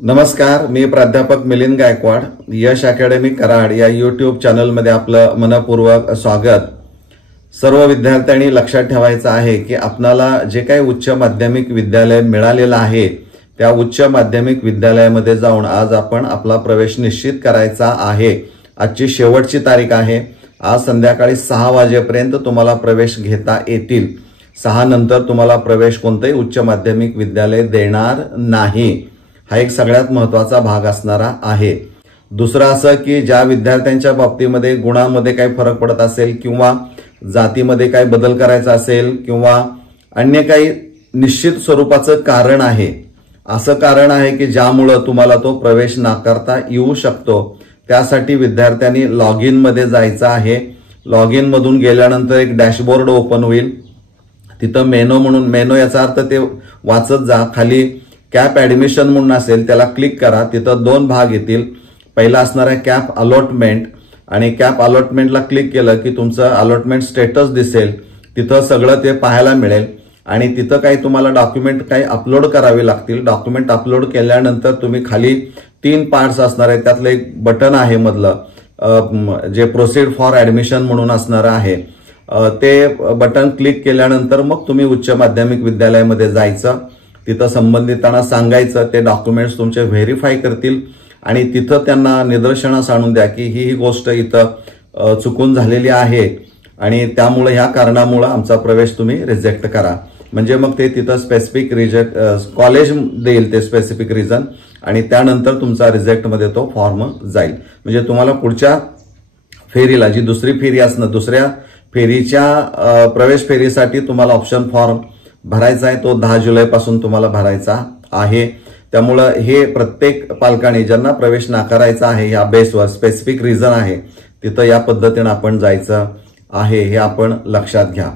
नमस्कार, मी प्राध्यापक मिलिंद गायकवाड. यश अकॅडमी कराड या यूट्यूब चॅनलमध्ये आपलं मनपूर्वक स्वागत. सर्व विद्यार्थ्यांनी लक्षात ठेवायचं आहे की आपणाला जे काही उच्च माध्यमिक विद्यालय मिळालेलं आहे त्या उच्च माध्यमिक विद्यालयामध्ये जाऊन आज आपण आपला प्रवेश निश्चित करायचा आहे. आजची शेवटची तारीख आहे. आज संध्याकाळी 6 वाजेपर्यंत तुम्हाला प्रवेश घेता येतील. 6 नंतर तुम्हाला प्रवेश कोणतेही उच्च माध्यमिक विद्यालय देणार नाही. हा एक सगळ्यात महत्त्वाचा भाग असणारा आहे. दुसरा असं की ज्या विद्यार्थ्यांच्या बाबतीमध्ये गुणांमध्ये काही फरक पडत असेल किंवा जातीमध्ये काही बदल करायचा असेल किंवा अन्य काही निश्चित स्वरूपाचं कारण आहे, असं कारण आहे की ज्यामुळे तुम्हाला तो प्रवेश नाकारता येऊ शकतो, त्यासाठी विद्यार्थ्यांनी लॉग इन मध्ये जायचं आहे. लॉग इन मधून गेल्यानंतर एक डॅशबोर्ड ओपन होईल. तिथं मेनो म्हणून, मेनो याचा अर्थ ते वाचत जा. खाली कॅप ऍडमिशन म्हणून असेल त्याला क्लिक करा. तिथं 2 भाग येतील. पहिला असणार आहे कॅप अलॉटमेंट आणि कॅप अलॉटमेंटला क्लिक केलं की तुमचं अलॉटमेंट स्टेटस दिसेल. तिथं सगळं ते पाहायला मिळेल आणि तिथं काही तुम्हाला डॉक्युमेंट काही अपलोड करावे लागतील. डॉक्युमेंट अपलोड केल्यानंतर तुम्ही खाली 3 पार्ट्स असणार आहेत. त्यातलं एक बटन आहे मधलं जे प्रोसीड फॉर ऍडमिशन म्हणून असणार आहे. ते बटन क्लिक केल्यानंतर मग तुम्ही उच्च माध्यमिक विद्यालयामध्ये जायचं. तिथं संबंधितांना सांगायचं, ते डॉक्युमेंट्स तुमचे व्हेरीफाय करतील आणि तिथं त्यांना निदर्शनास आणून द्या की ही गोष्ट इथं चुकून झालेली आहे आणि त्यामुळे ह्या कारणामुळे आमचा प्रवेश तुम्ही रिजेक्ट करा. म्हणजे मग ते तिथं स्पेसिफिक रिजेक्ट कॉलेज देईल ते स्पेसिफिक रिझन आणि त्यानंतर तुमचा रिजेक्टमध्ये तो फॉर्म जाईल. म्हणजे तुम्हाला पुढच्या फेरीला, जी दुसरी फेरी असणं, दुसऱ्या फेरीच्या प्रवेश फेरीसाठी तुम्हाला ऑप्शन फॉर्म भरायचा आहे. तो 10 जुलैपासून तुम्हाला भरायचा आहे. त्यामुळं हे प्रत्येक पालकांनी ज्यांना प्रवेश नाकारायचा आहे या बेसवर, स्पेसिफिक रिझन आहे, तिथं या पद्धतीनं आपण जायचं आहे हे आपण लक्षात घ्या.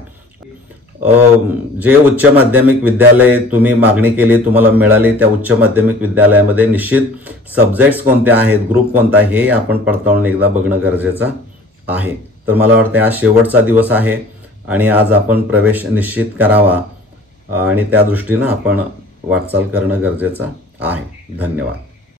जे उच्च माध्यमिक विद्यालय तुम्ही मागणी केली, तुम्हाला मिळाली, त्या उच्च माध्यमिक विद्यालयामध्ये निश्चित सब्जेक्ट्स कोणते आहेत, ग्रुप कोणता आहे हे आपण पडताळून एकदा बघणं गरजेचं आहे. तर मला वाटतं आज शेवटचा दिवस आहे आणि आज आपण प्रवेश निश्चित करावा आणि त्या दृष्टीनं आपण वाटचाल करणं गरजेचं आहे. धन्यवाद.